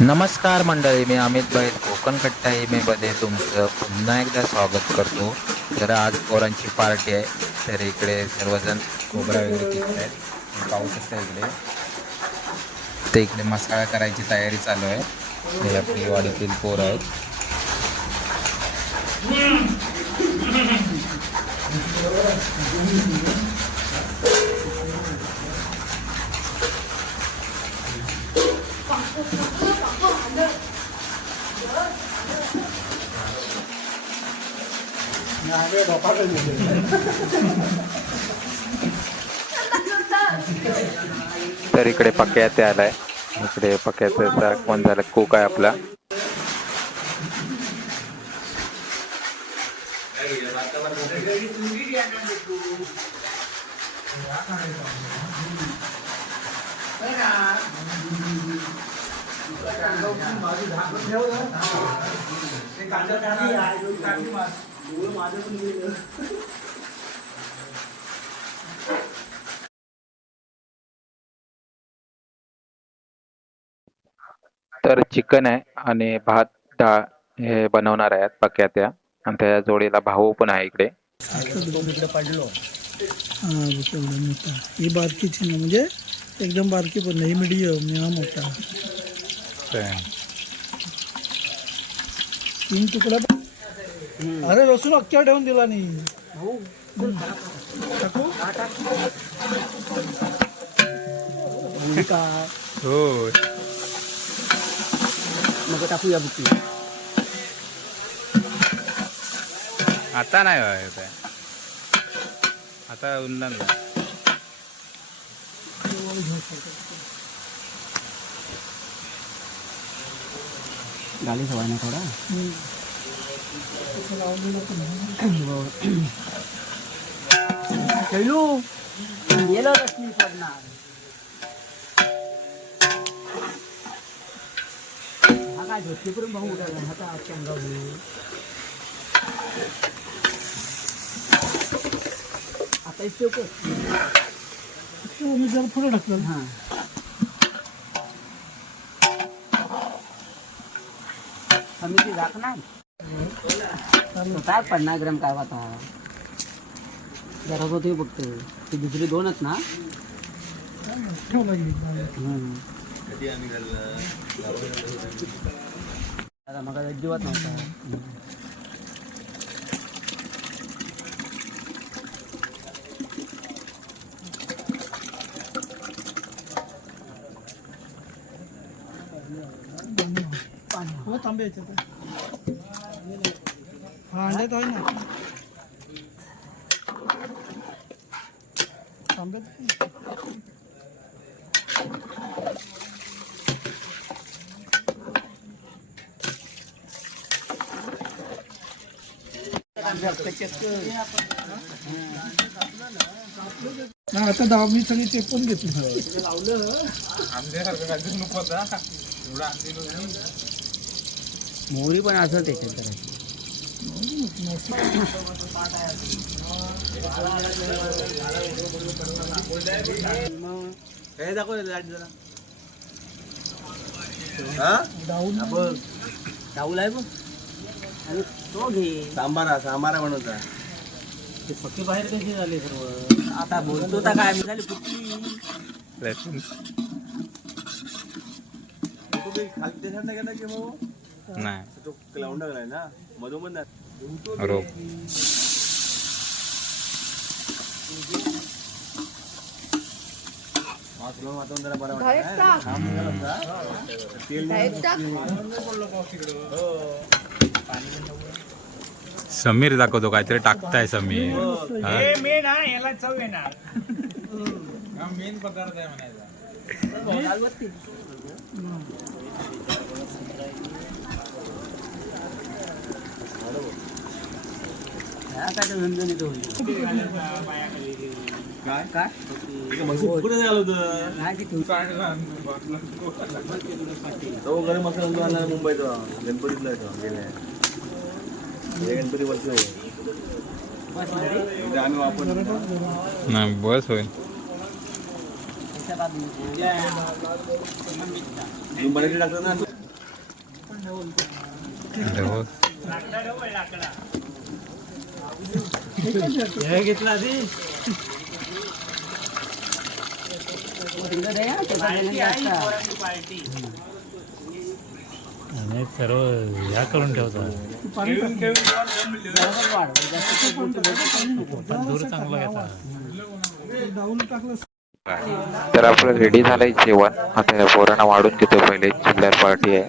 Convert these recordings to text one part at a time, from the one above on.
नमस्कार मंडळी मी अमित बैल कोकण कट्टा तुमचं पुन्हा एकदा स्वागत करतो. तर आज पोरांची पार्टी आहे तर इकडे सर्वजण कोबरा वगैरे आहेत. पाहू शकता इकडे. ते इकडे मसाला करायची तयारी चालू आहे. हे आपली वाडीतील पोरं आहेत. तर इकडे पक्या ते आलाय. इकडे पक्याचा कोण झाला? कोक आहे आपला. तर चिकन आहे आणि भात डाळ हे बनवणार आहेत पक्या त्या आणि त्या जोडीला भाऊ पण आहे इकडे. हा मोठा. ही बारकीची ना म्हणजे एकदम बारकी पण नाही मिडियम हा मोठा. तीन तुकडा अरे लसूण अख्ख्या ठेवून दिला नाही टाकू हो मग टाकूया बुकी आता नाही होय आता उन्हान गाली सवाय ना थोडा खेळू? गेलो रश्मी पडणार. हा काय झोपी करून भाऊ उठायला हा आज आता इथे मी जर पुढे टाकलं हां. आम्ही ते झाकणार काय पन्नास ग्रॅम काय आता जरा होते बघते ती दुसरी दोनच ना? आता मग अजिबात नव्हता. हो तांबे याच्यात. अंड्यात आहे ना. तांब्यात नाही आता दहा मी सगळी ते पण घेतली. मोहरी पण असं त्याच्यात हे दाखव लाइट जरा. हा? बघ डाऊल आहे बघ आणि तो घे. सांबारा सांबारा बनवता ते पक्के बाहेर कसे झाले सर्व? आता बोलतो तर काय झाली कुठली? खाली देशात नाही गेला की भाऊ नाही. तो लावून टाकलाय ना? मधोमध. तेल समीर दाखवतो काहीतरी टाकताय समीर. हा? ह्या काय तर झणझणीत होईल काय? काय? ते झालं होतं? गरम मसाला जो आणला मुंबईचा. गणपतीतला तो गेल्या. हे गणपती वर्ष. एकदा आम्ही वापरतो नाही बस होईल. बटाटे टाकतात ना? ढोल. तिकडे दे हा, त्याचा बेलन जास्त. पाणी टाक. जरासं वाढ, जास्त डाऊन टाकलं तर आपलं रेडी झालंय जेवण आता या पोरांना वाढून घेतो पहिले चिल्लर पार्टी आहे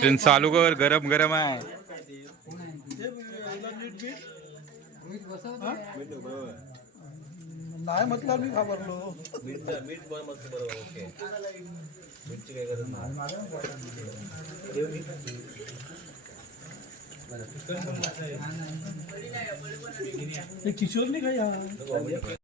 चल, चालू कर गरम गरम आहे नाही म्हटलं मी घाबरलो मीठ मस्त ओके गरज नाही काय